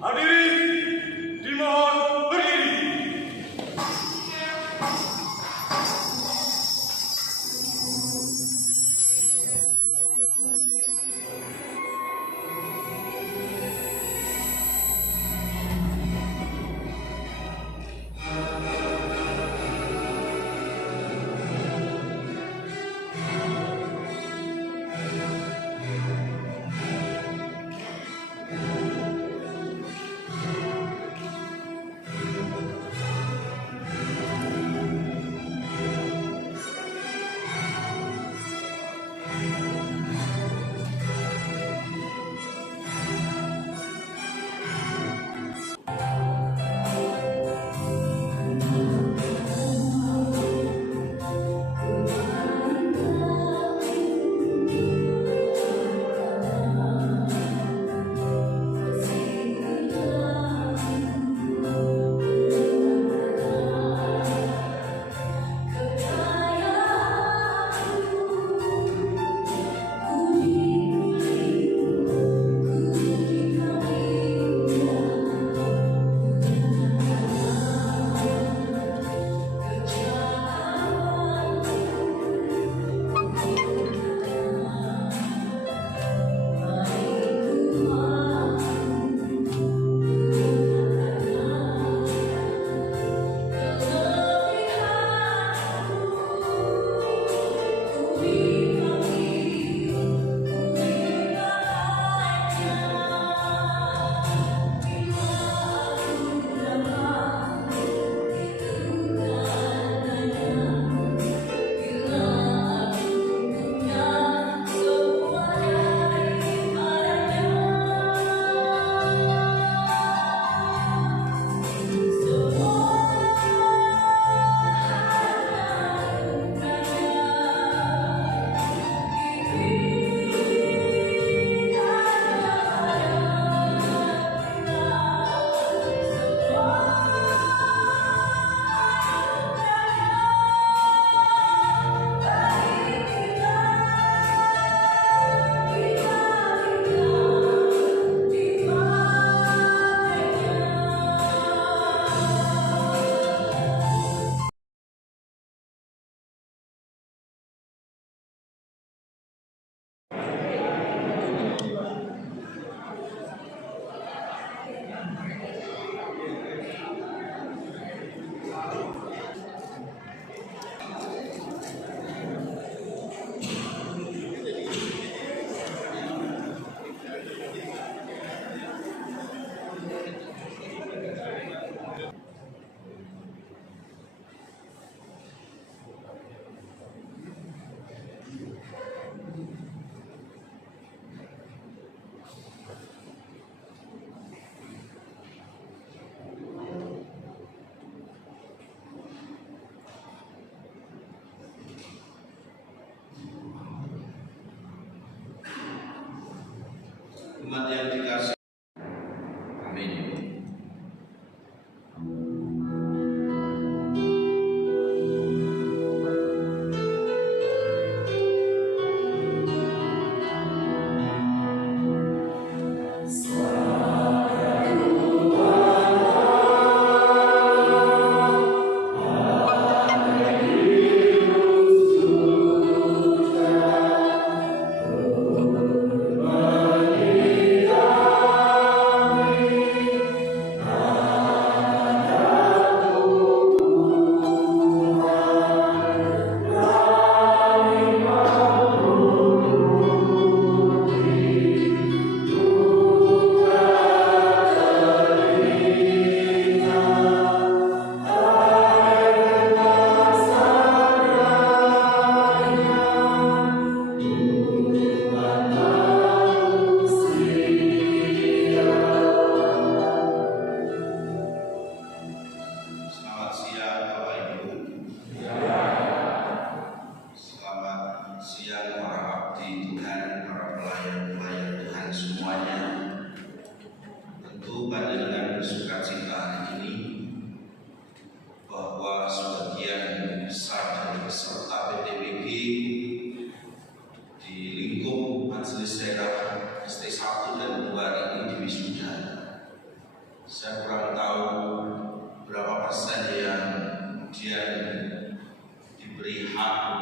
Hadirin dimohon berdiri.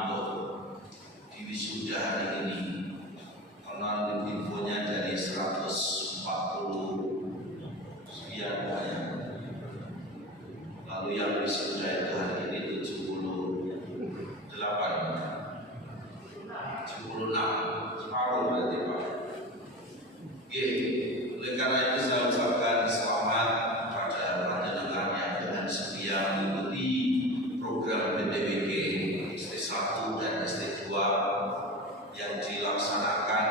untuk di wisuda hari ini. Karena infonya dari 140 sekian banyak. Lalu yang wisuda itu hari ini 78, 76, separuh berarti Pak. Oke, oleh karena itu saya ucapkan selamat pada panjenengan yang dengan setia mengikuti program PTWG ST1 dan ST2 yang dilaksanakan,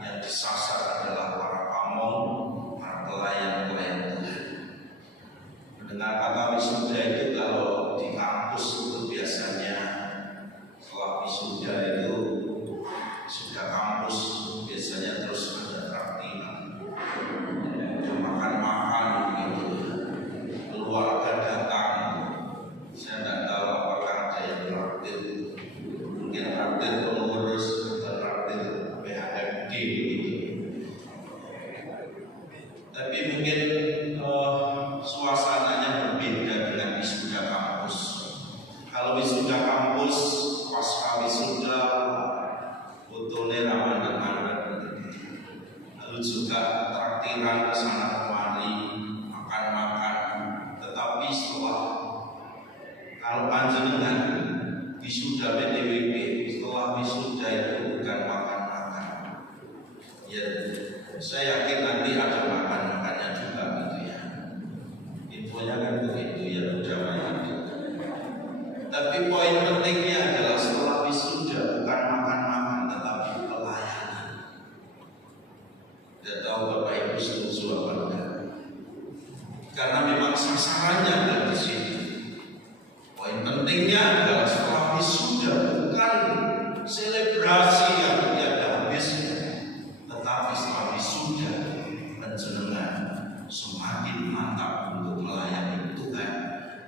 yang disasar adalah para pamong, para pelayan-pelayan Tuhan. Mendengar kata wisuda itu kalau di kampus itu biasanya setelah wisuda itu sudah kampus biasanya terus ada traktiran, makan-makan gitu, keluarga datang. Saya tidak tahu apakah ada yang traktir, mungkin traktir pengurus atau traktir PHMD begitu. Tapi mungkin suasananya berbeda dengan wisuda kampus. Kalau wisuda kampus, pasca wisuda, fotonya ramah-ramah, lalu juga traktiran kesana kemari, makan-makan. Tetapi setelah, kalau panjenengan wisuda PTWG, setelah wisuda itu bukan makan-makan. Ya, saya yakin nanti ada makan-makannya juga gitu ya. Infonya kan begitu ya, ucapannya gitu. Tapi poin pentingnya adalah setelah wisuda bukan makan-makan, tetapi pelayanan. Tidak tahu Bapak Ibu setuju apa enggak? Karena memang sasarannya ada di sini. Poin pentingnya adalah setelah wisuda bukan selebrasi yang tiada habisnya, tetapi setelah wisuda panjenengan semakin mantap untuk melayani Tuhan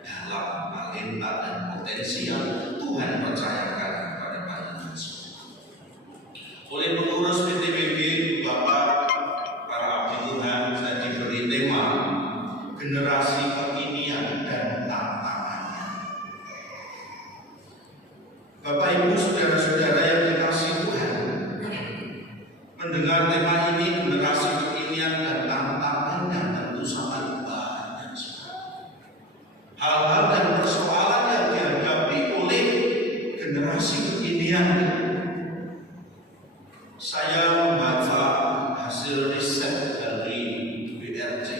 dalam talenta dan potensi yang Tuhan percayakan kepada panjenengan semua. Oleh pengurus PTWG, Bapak, para abdi Tuhan, saya diberi tema generasi kekinian dan tantangannya. Bapak Ibu saudara-saudara yang dikasihi Tuhan, mendengar tema ini generasi kekinian dan tantangannya tentu sangat banyak. Hal-hal dan persoalan yang dihadapi oleh generasi kekinian. Saya membaca hasil riset dari BRC,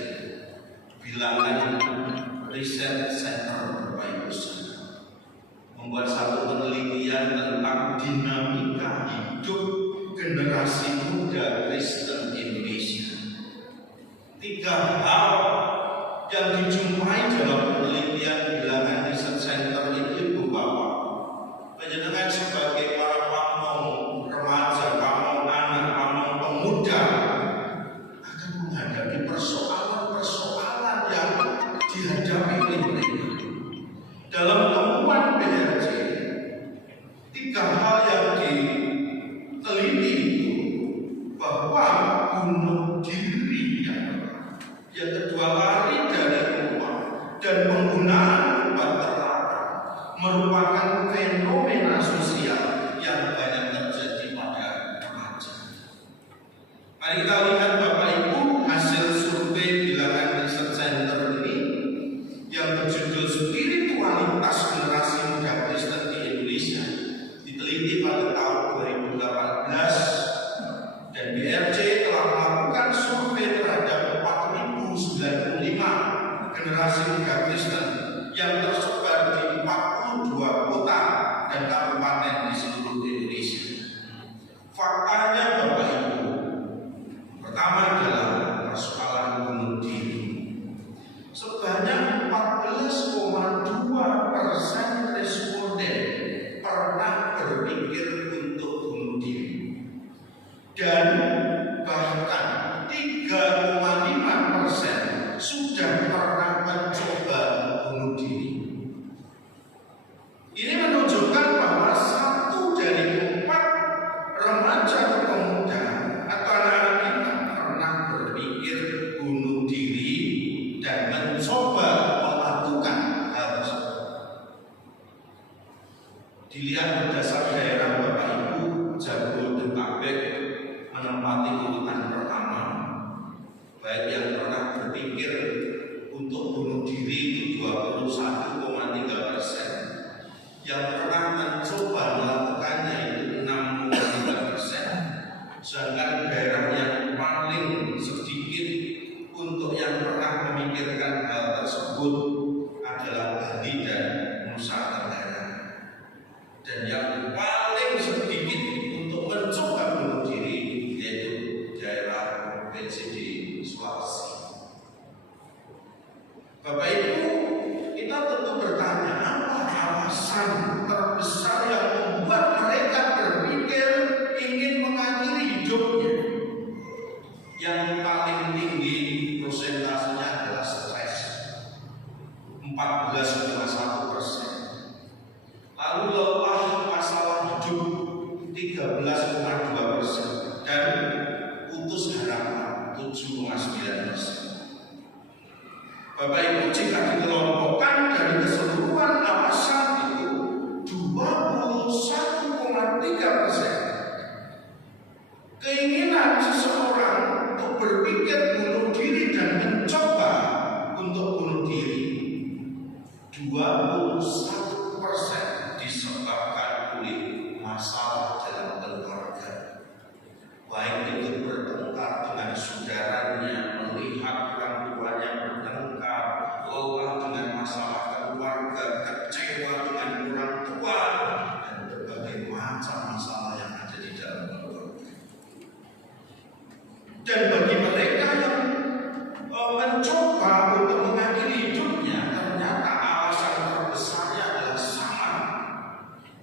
Bilangan Riset Center Bapak Ibu saudara, membuat satu penelitian tentang dinamika hidup generasi muda Kristen Indonesia. 3 hal yang dijumpai dalam penelitian Bilangan Riset Center itu Ibu Bapak. Panjenengan sebagai para pamong remaja, pamong anak, pamong pemuda akan menghadapi persoalan-persoalan yang dihadapi oleh mereka. Dalam temuan BRC, 3 hal yang diteliti itu bahwa bunuh diri yang kedua lari dari rumah dan penggunaan obat terlarang merupakan fenomena sosial yang banyak terjadi pada remaja. Mari kita lihat Bapak Ibu hasil survei Bilangan Riset Center ini yang berjudul Spiritualitas Generasi Muda Kristen di Indonesia, diteliti pada tahun 2018, dan BRC telah melakukan survei terhadap 4.095 generasi muda Kristen yang tersebar di 42 kota dan kabupaten di seluruh Indonesia. Faktanya Bapak Ibu, pertama adalah persoalan bunuh diri. Sebanyak 14,2% responden pernah berpikir untuk bunuh diri, dan bahkan 3,5% sudah pernah mencoba bunuh diri. Ini menunjukkan bahwa 1 dari 4 remaja atau pemuda atau anak-anak kita pernah berpikir bunuh diri dan mencoba melakukan hal tersebut. Dilihat berdasarkan dasar daerah Bapak Ibu, Jabodetabek menempati urutan pertama. Baik yang pernah berpikir untuk bunuh diri 21,3%, yang pernah mencoba melakukannya itu 6,3%, sedangkan daerah yang paling sedikit untuk yang pernah memikirkan hal tersebut adalah Bali dan Nusa Tenggara. Dan yang paling sedikit untuk mencoba bunuh diri yaitu daerah provinsi di Sulawesi. Bapak Ibu, kita tentu bertanya, apa alasan terbesar yang membuat mereka berpikir ingin mengakhiri hidupnya? Yang paling tinggi prosentasenya adalah stres, 14,1%. Lalu lelah masalah hidup 13,2%, dan putus harapan 7,9%. Bapak Ibu, jika dikelompokkan dari keseluruhan alasan itu 21,3%, keinginan seseorang untuk berpikir bunuh diri dan mencoba untuk bunuh diri 21% disebabkan oleh masalah dalam keluarga. Baik itu bertengkar dengan saudaranya, melihat orang tuanya bertengkar, lelah dengan masalah keluarga, kecewa dengan orang tua, dan berbagai macam masalah yang ada di dalam keluarga. Dan bagi mereka yang mencoba untuk mengakhiri hidupnya, ternyata alasan terbesarnya adalah sama,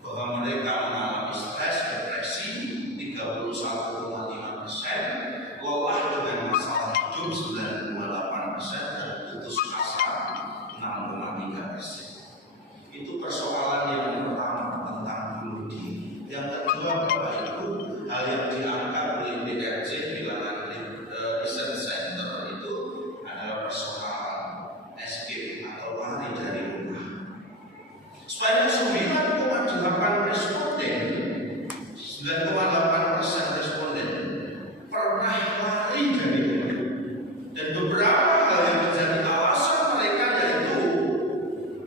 bahwa mereka mengalami stres, depresi 31,5%, lelah dengan masalah hidup 9,8%, dan putus asa 6,3%. Itu persoalan yang pertama tentang bunuh diri. Yang kedua, Bapak Ibu, hal yang diangkat oleh BRC Bilangan Research Center itu adalah persoalan escape atau lari dari rumah. Sebanyak 9,8% responden pernah lari dari rumah. Dan beberapa hal yang menjadi alasan mereka yaitu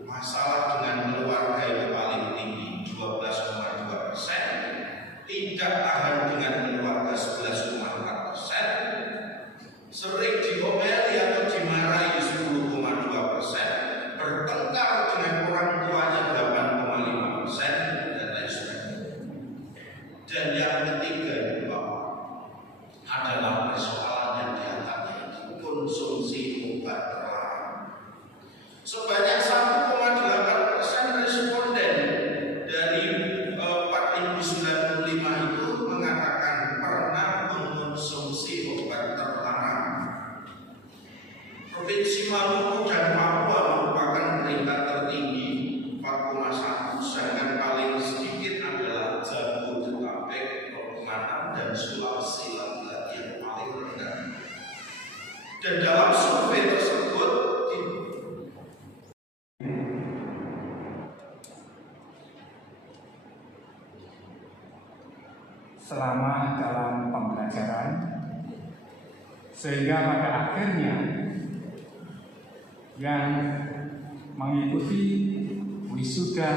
masalah dengan keluarga itu paling tinggi 12,2%, tidak tahan dengan keluarga 11,4%, sering diomeli atau dimarahi 10,2%, bertengkar dengan orang tuanya 8,5%, dan lain sebagainya. Dan yang ketiga adalah persoalan yang diantaranya itu konsumsi obat terlarang. Sebanyak 1,8% responden dari 4.095 itu mengatakan pernah mengonsumsi obat terlarang. Provinsi Maluku dan Papua merupakan peringkat tertinggi 4,1, sedangkan paling sedikit adalah Jabodetabek 0,6 dan Sulawesi lagi-lagi yang paling rendah. Dan dalam survei tersebut selama dalam pembelajaran, sehingga pada akhirnya yang mengikuti wisuda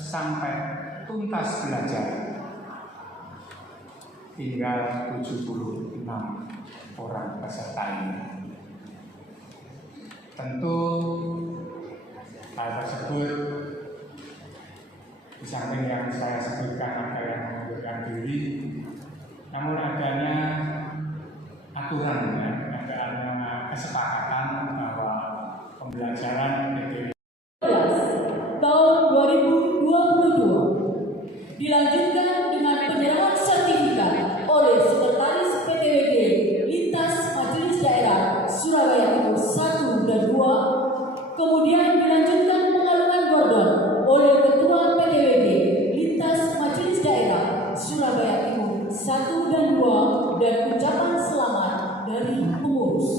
sampai tuntas belajar tinggal 76 orang peserta ini. Tentu hal tersebut di samping yang saya sebutkan ada yang mengundurkan diri, namun adanya aturan, adanya kesepakatan bahwa pembelajaran PTW tahun 2022 dilanjutkan dengan penyerahan sertifikat oleh Sekretaris PTWG Lintas Majelis Daerah Surabaya Timur 1 dan 2, kemudian dilanjutkan pengalungan gordon oleh Ketua PTWG Lintas Majelis Daerah Surabaya Timur 1 dan 2, dan ucapan selamat dari pengurus.